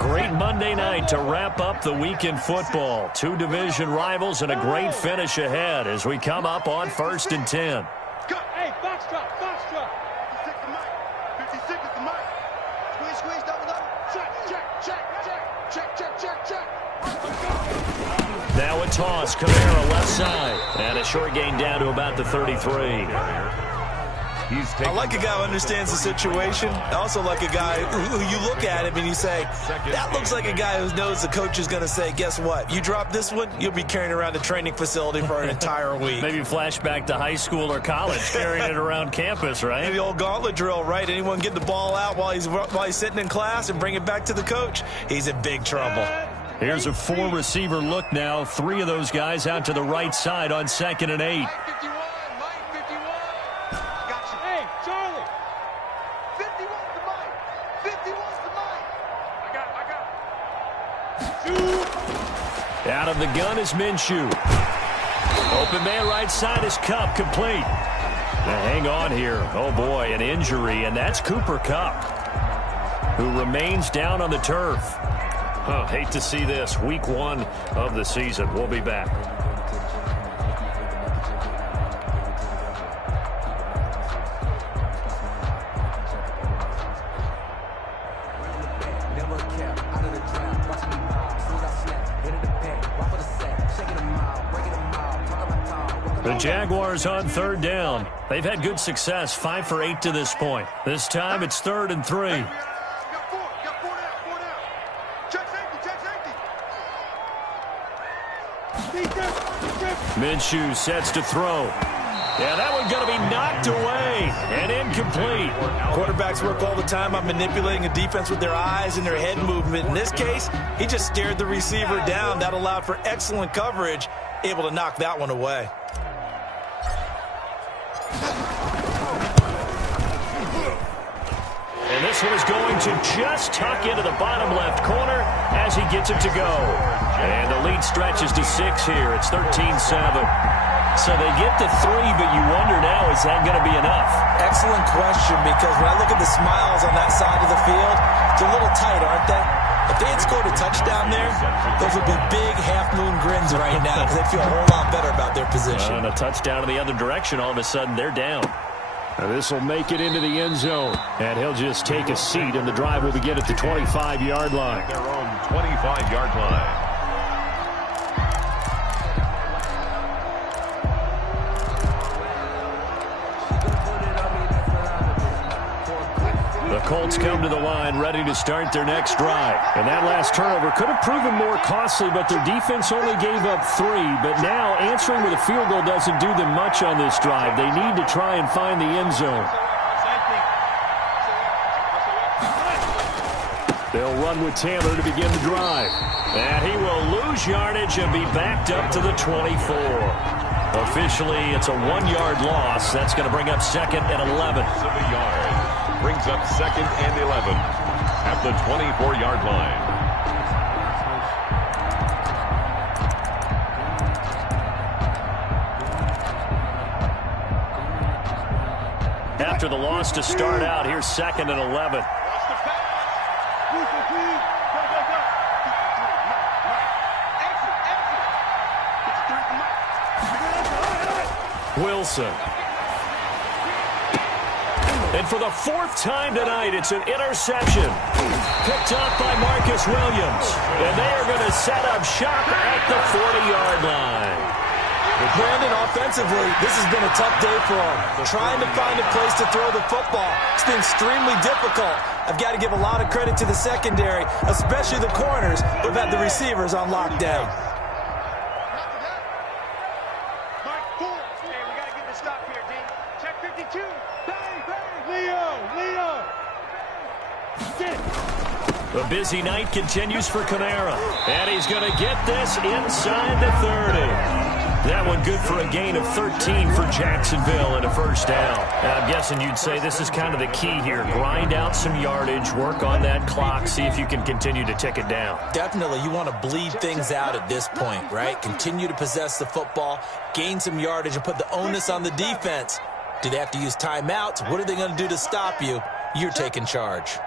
Great Monday night to wrap up the week in football. 2 division rivals and a great finish ahead as we come up on 1st and 10. Hey, box drop. 56 the mic. 56 is the mic. Squeeze, double. Check. Now a toss. Kamara left side. And a short gain down to about the 33. I like a guy who understands the situation. I also like a guy who you look at him and you say, that looks like a guy who knows the coach is going to say, guess what? You drop this one, you'll be carrying around the training facility for an entire week. Maybe flashback to high school or college, carrying it around campus, right? Maybe the old gauntlet drill, right? Anyone get the ball out while he's sitting in class and bring it back to the coach? He's in big trouble. Here's a 4-receiver look now. 3 of those guys out to the right side on 2nd and 8. Out of the gun is Minshew. Open man right side is Kupp, complete. Now hang on here. Oh boy, an injury, and that's Cooper Kupp, who remains down on the turf. Hate to see this. Week 1 of the season. We'll be back. The Jaguars on 3rd down. They've had good success, 5 for 8 to this point. This time it's 3rd and 3. Got four down. Check safety. Minshew sets to throw. Yeah, that one's going to be knocked away and incomplete. Quarterbacks work all the time on manipulating a defense with their eyes and their head movement. In this case, he just stared the receiver down. That allowed for excellent coverage, able to knock that one away. And this one is going to just tuck into the bottom left corner as he gets it to go. And the lead stretches to 6 here. It's 13-7. So they get to 3, but you wonder now, is that going to be enough? Excellent question, because when I look at the smiles on that side of the field, they're a little tight, aren't they? If they had scored a touchdown there, those would be big half-moon grins right now because they feel a whole lot better about their position. And a touchdown in the other direction, all of a sudden they're down. This will make it into the end zone, and he'll just take a seat, and the drive will begin at the 25-yard line. Their own 25-yard line. The Colts come to the line ready to start their next drive. And that last turnover could have proven more costly, but their defense only gave up 3. But now answering with a field goal doesn't do them much on this drive. They need to try and find the end zone. They'll run with Taylor to begin the drive. And he will lose yardage and be backed up to the 24. Officially, it's a 1-yard loss. That's going to bring up 2nd and 11. Brings up 2nd and 11 at the 24-yard line. After the loss to start out, here's 2nd and 11. Wilson. And for the 4th time tonight, it's an interception. Picked up by Marcus Williams. And they are going to set up shop at the 40-yard line. Brandon, offensively, this has been a tough day for him. Trying to find a place to throw the football. It's been extremely difficult. I've got to give a lot of credit to the secondary, especially the corners, who've had the receivers on lockdown. The busy night continues for Canale. And he's going to get this inside the 30. That one good for a gain of 13 for Jacksonville and a first down. I'm guessing you'd say this is kind of the key here. Grind out some yardage, work on that clock, see if you can continue to tick it down. Definitely, you want to bleed things out at this point, right? Continue to possess the football, gain some yardage, and put the onus on the defense. Do they have to use timeouts? What are they going to do to stop you? You're taking charge.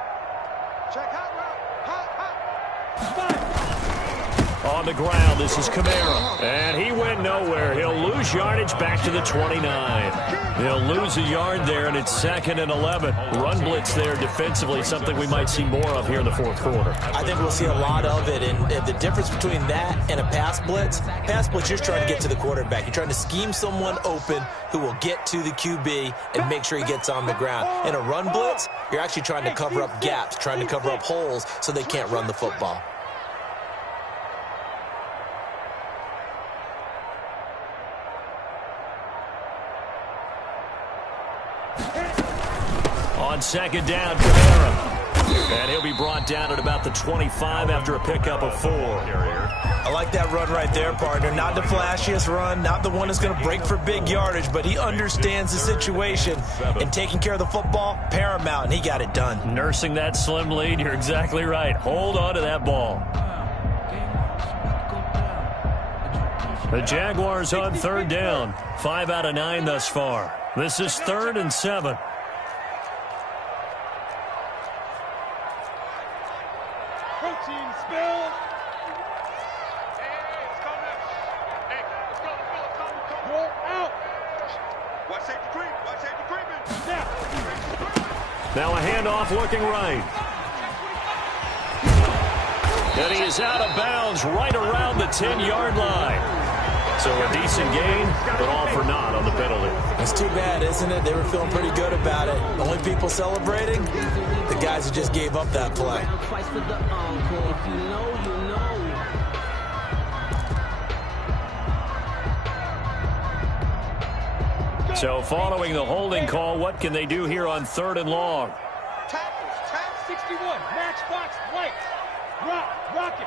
On the ground, this is Camara. And he went nowhere. He'll lose yardage back to the 29. He'll lose a yard there, and it's 2nd and 11. Run blitz there defensively, something we might see more of here in the 4th quarter. I think we'll see a lot of it, and the difference between that and a pass blitz, you're trying to get to the quarterback. You're trying to scheme someone open who will get to the QB and make sure he gets on the ground. In a run blitz, you're actually trying to cover up gaps, trying to cover up holes so they can't run the football. On 2nd down, Camara. And he'll be brought down at about the 25 after a pickup of 4. I like that run right there, partner. Not the flashiest run, not the one that's going to break for big yardage, but he understands the situation. And taking care of the football, paramount, and he got it done. Nursing that slim lead, you're exactly right. Hold on to that ball. The Jaguars on 3rd down. 5 out of 9 thus far. This is 3rd and 7. Protein spill. Roll out. Watch safety creep. Watch safety creeping. Now a handoff looking right. And he is out of bounds right around the 10-yard line. So a decent gain, but all for naught on the penalty. It's too bad, isn't it? They were feeling pretty good about it. Only people celebrating, the guys who just gave up that play. So following the holding call, what can they do here on 3rd and long? Tackles, 61, matchbox, white. Rock it.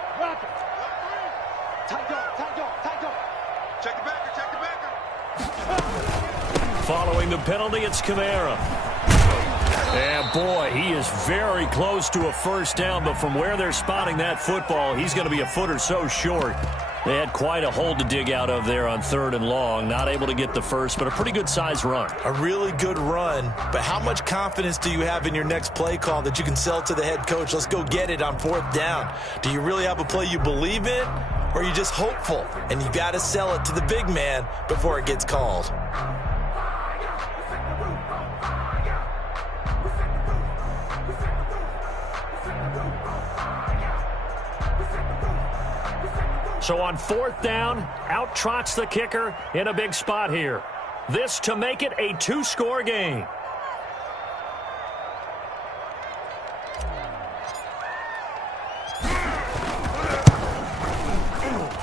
Tight dog. Check the backer. Following the penalty, it's Camara. And boy, he is very close to a first down, but from where they're spotting that football, he's going to be a foot or so short. They had quite a hole to dig out of there on 3rd and long. Not able to get the first, but a pretty good-sized run. A really good run, but how much confidence do you have in your next play call that you can sell to the head coach? Let's go get it on 4th down. Do you really have a play you believe in, or are you just hopeful? And you got to sell it to the big man before it gets called. So on 4th down, out trots the kicker in a big spot here. This to make it a 2-score game.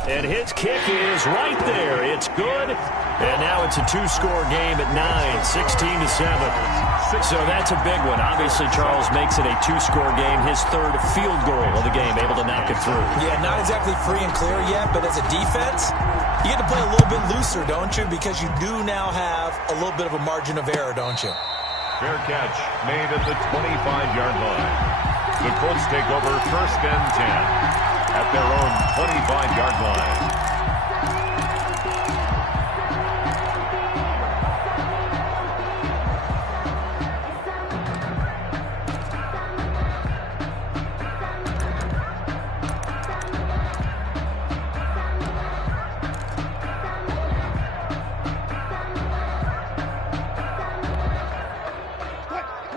And his kick is right there. It's good. And now it's a 2-score game at 9, 16-7. So that's a big one. Obviously, Charles makes it a 2-score game. His 3rd field goal of the game, able to knock it through. Yeah, not exactly free and clear yet, but as a defense, you get to play a little bit looser, don't you? Because you do now have a little bit of a margin of error, don't you? Fair catch made at the 25-yard line. The Colts take over 1st and 10 at their own 25-yard line.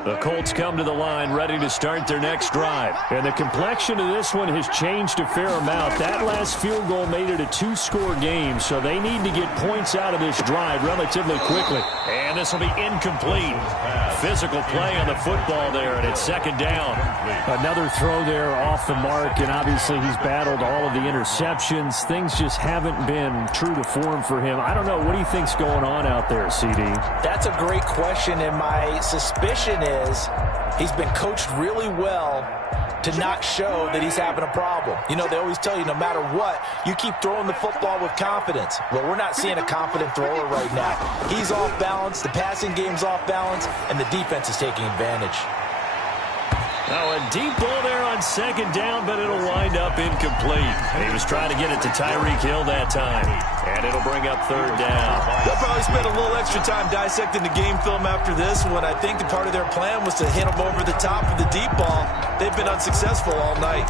The Colts come to the line ready to start their next drive. And the complexion of this one has changed a fair amount. That last field goal made it a 2-score game, so they need to get points out of this drive relatively quickly. And this will be incomplete. Physical play on the football there, and it's 2nd down. Another throw there off the mark, and obviously he's battled all of the interceptions. Things just haven't been true to form for him. I don't know. What do you think's going on out there, CD? That's a great question, and my suspicion is he's been coached really well to not show that he's having a problem. You know, they always tell you no matter what, you keep throwing the football with confidence. Well, we're not seeing a confident thrower right now. He's off balance, the passing game's off balance, and the defense is taking advantage. Oh, a deep ball there on 2nd down, but it'll wind up incomplete. He was trying to get it to Tyreek Hill that time, and it'll bring up 3rd down. They'll probably spend a little extra time dissecting the game film after this one. I think the part of their plan was to hit him over the top of the deep ball. They've been unsuccessful all night.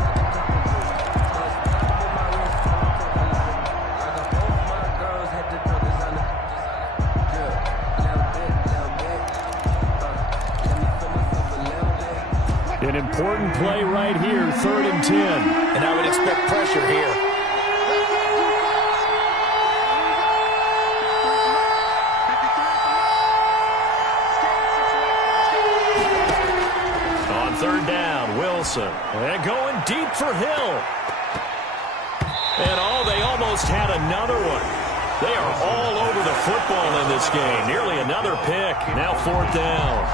An important play right here, 3rd and 10. And I would expect pressure here. On 3rd down, Wilson. And going deep for Hill. And they almost had another one. They are all over the football in this game. Nearly another pick. Now 4th down.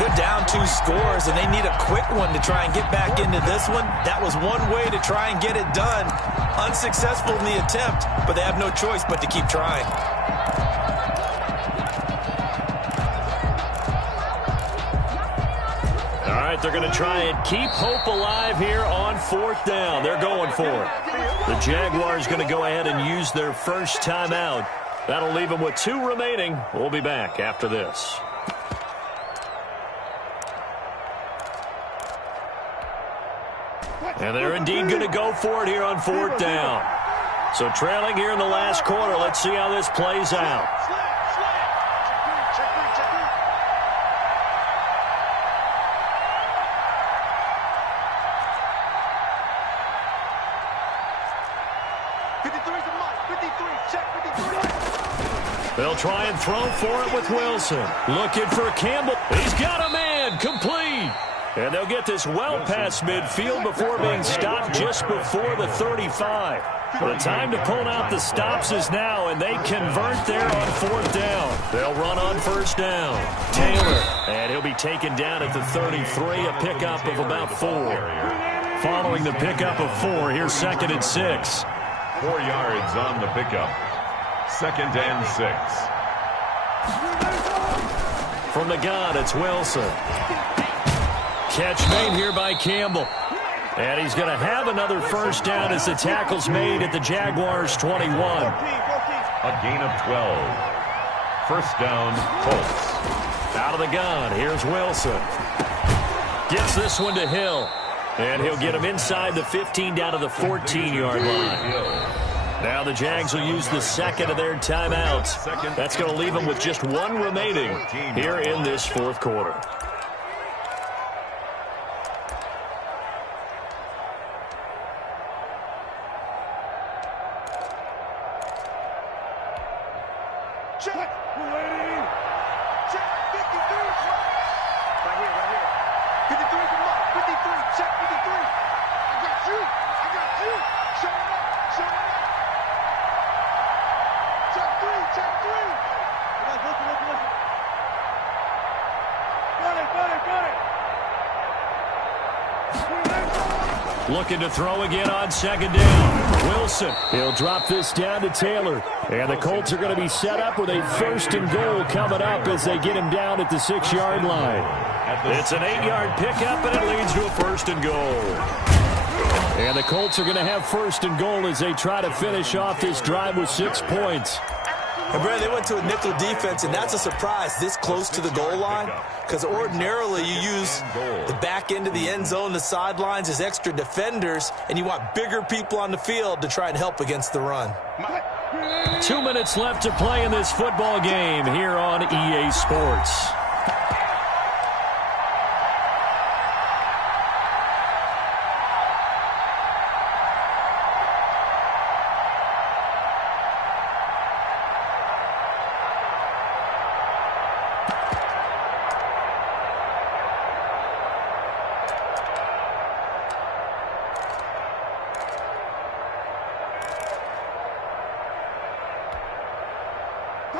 They're down 2 scores, and they need a quick one to try and get back into this one. That was one way to try and get it done. Unsuccessful in the attempt, but they have no choice but to keep trying. All right, they're going to try and keep hope alive here on 4th down. They're going for it. The Jaguars going to go ahead and use their first timeout. That'll leave them with 2 remaining. We'll be back after this. And they're indeed going to go for it here on 4th down. So trailing here in the last quarter. Let's see how this plays out. They'll try and throw for it with Wilson. Looking for Campbell. He's got a man. Complete. And they'll get this well past midfield before being stopped just before the 35. The time to pull out the stops is now, and they convert there on 4th down. They'll run on 1st down. Taylor, and he'll be taken down at the 33, a pickup of about 4. Following the pickup of 4, here's 2nd and 6. 4 yards on the pickup. 2nd and 6. From the gun, it's Wilson. Catch made here by Campbell. And he's going to have another 1st down as the tackle's made at the Jaguars' 21. A gain of 12. 1st down, Colts. Out of the gun, here's Wilson. Gets this one to Hill. And he'll get him inside the 15 down to the 14-yard line. Now the Jags will use the 2nd of their timeouts. That's going to leave them with just 1 remaining here in this 4th quarter. Looking to throw again on 2nd down. Wilson. He'll drop this down to Taylor. And the Colts are going to be set up with a 1st and goal coming up as they get him down at the 6-yard line. It's an 8-yard pickup, and it leads to a 1st and goal. And the Colts are going to have 1st and goal as they try to finish off this drive with 6 points. And Brad, they went to a nickel defense, and that's a surprise this close to the goal line, because ordinarily you use the back end of the end zone, the sidelines as extra defenders, and you want bigger people on the field to try and help against the run. 2 minutes left to play in this football game here on EA Sports.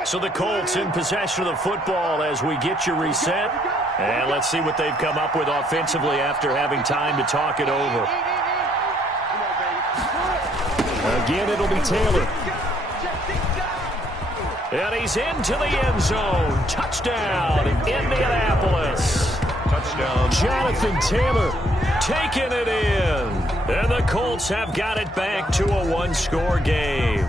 So the Colts in possession of the football as we get you reset. And let's see what they've come up with offensively after having time to talk it over. Again, it'll be Taylor. And he's into the end zone. Touchdown, Indianapolis. Touchdown. Jonathan Taylor taking it in. And the Colts have got it back to a 1-score game.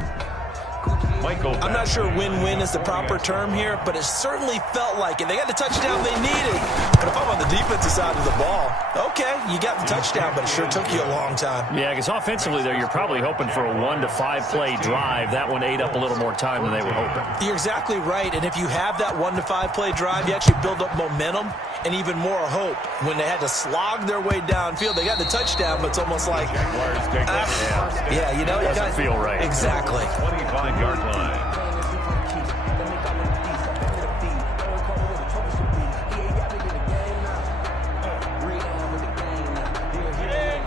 I'm not sure win-win is the proper term here, but it certainly felt like it. They got the touchdown they needed. But if I'm on the defensive side of the ball, okay, you got the touchdown, but it sure took you a long time. Yeah, because offensively there, you're probably hoping for a 1 to 5 play drive. That one ate up a little more time than they were hoping. You're exactly right, and if you have that 1 to 5 play drive, you actually build up momentum and even more hope. When they had to slog their way downfield, they got the touchdown, but it's almost like, yeah, you know, it doesn't feel right. Exactly. 25-yard line.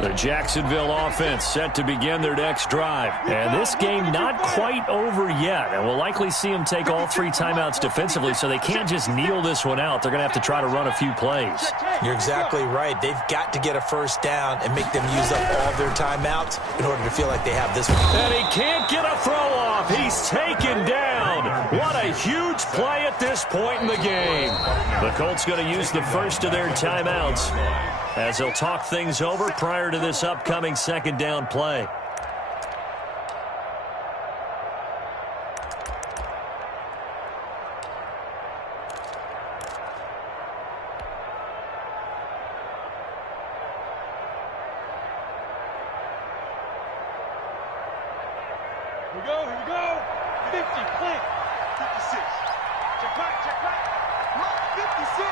The Jacksonville offense set to begin their next drive. And this game not quite over yet. And we'll likely see them take all 3 timeouts defensively, so they can't just kneel this one out. They're going to have to try to run a few plays. You're exactly right. They've got to get a 1st down and make them use up all their timeouts in order to feel like they have this one. And he can't get a throw off. He's taken down. What a huge play at this point in the game. The Colts going to use the first of their timeouts as they'll talk things over prior to this upcoming 2nd down play. Here we go. 50, clean. 56. Check back. Must 56.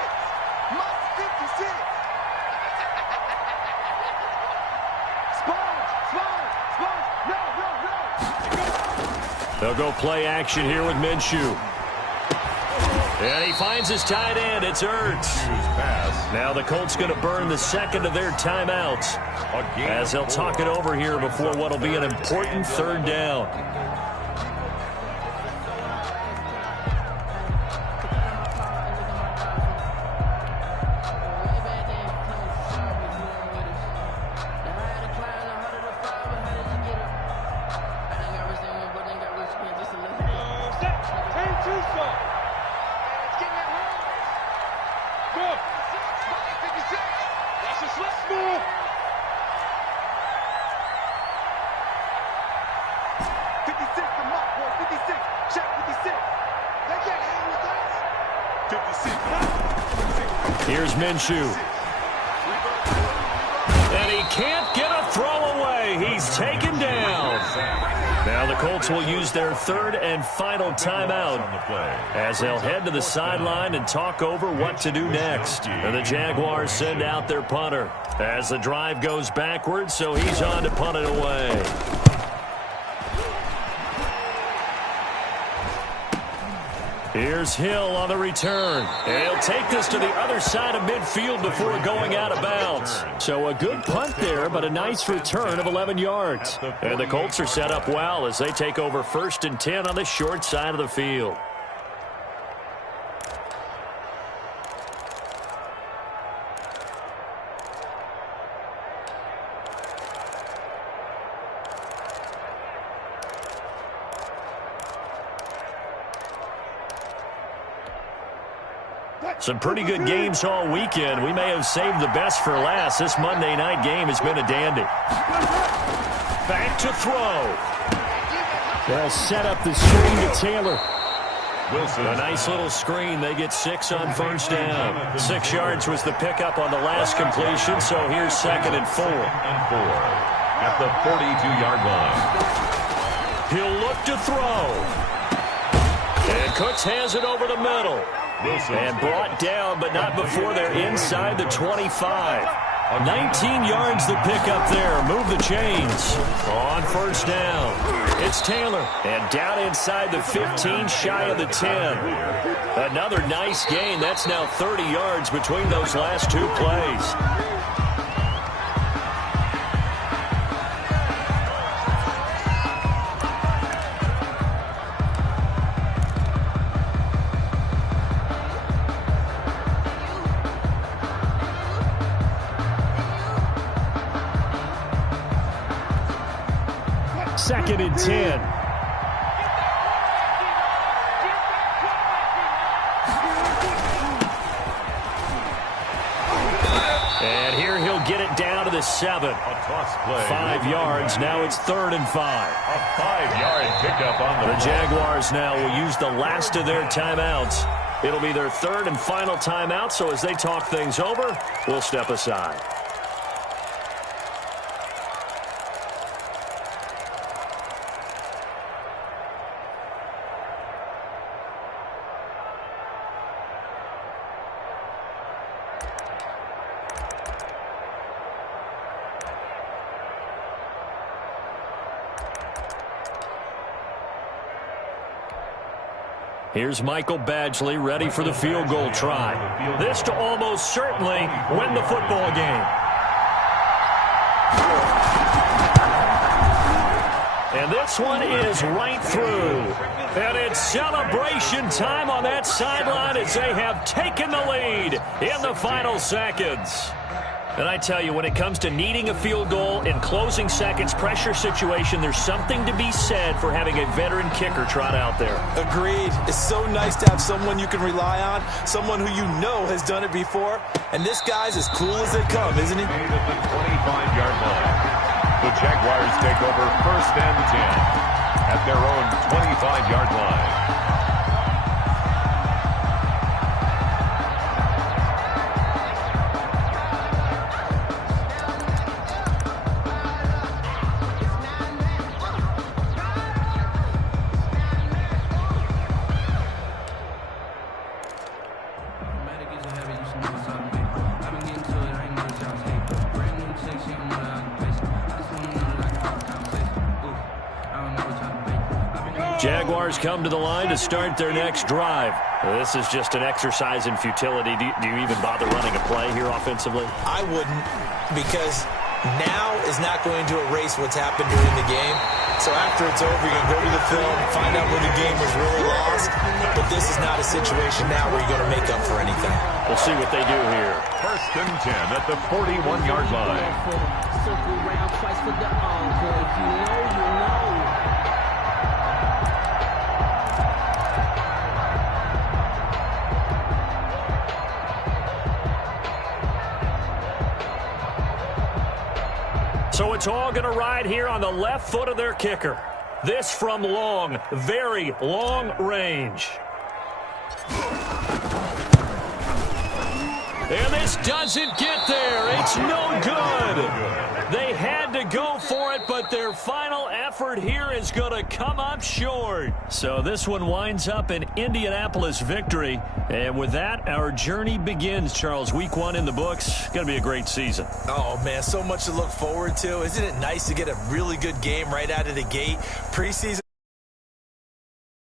They'll go play action here with Minshew. And he finds his tight end. It's Ertz. Now the Colts going to burn the second of their timeouts as they'll talk it over here before what will be an important third down. Here's Minshew. And he can't get a throw away. He's taken down. Now the Colts will use their third and final timeout as they'll head to the sideline and talk over what to do next. And the Jaguars send out their punter as the drive goes backwards, so he's on to punt it away. Here's Hill on the return. And he'll take this to the other side of midfield before going out of bounds. So a good punt there, but a nice return of 11 yards. And the Colts are set up well as they take over 1st and 10 on the short side of the field. Some pretty good games all weekend. We may have saved the best for last. This Monday night game has been a dandy. Back to throw. They'll set up the screen to Taylor. A nice little screen. They get 6 on first down. 6 yards was the pickup on the last completion, so here's 2nd and 4. At the 42-yard line. He'll look to throw. And Cooks has it over the middle. And brought down, but not before they're inside the 25. 19 yards the pickup there. Move the chains. On first down. It's Taylor. And down inside the 15, shy of the 10. Another nice gain. That's now 30 yards between those last 2 plays. Second and 10. And here he'll get it down to the 7. 5 yards. Now it's 3rd and 5. A 5-yard pickup on the Jaguars now will use the last of their timeouts. It'll be their 3rd and final timeout, so as they talk things over, we'll step aside. Here's Michael Badgley ready for the field goal try. This to almost certainly win the football game. And this one is right through. And it's celebration time on that sideline as they have taken the lead in the final seconds. And I tell you, when it comes to needing a field goal in closing seconds, pressure situation, there's something to be said for having a veteran kicker trot out there. Agreed. It's so nice to have someone you can rely on, someone who you know has done it before. And this guy's as cool as they come, isn't he? Made at the 25-yard line. The Jaguars take over 1st and 10 at their own 25-yard line. Jaguars come to the line to start their next drive. This is just an exercise in futility. Do you even bother running a play here offensively? I wouldn't, because now is not going to erase what's happened during the game. So after it's over, you're going to go to the film, find out where the game was really lost. But this is not a situation now where you're going to make up for anything. We'll see what they do here. 1st and 10 at the 41-yard line. Circle round twice for the encore. If you know, you know. So it's all going to ride here on the left foot of their kicker. This from long, very long range. And this doesn't get there. It's no good. They had to go for it, but their final effort here is going to come up short. So this one winds up an Indianapolis victory. And with that, our journey begins, Charles. Week 1 in the books. Going to be a great season. Oh, man, so much to look forward to. Isn't it nice to get a really good game right out of the gate? Preseason.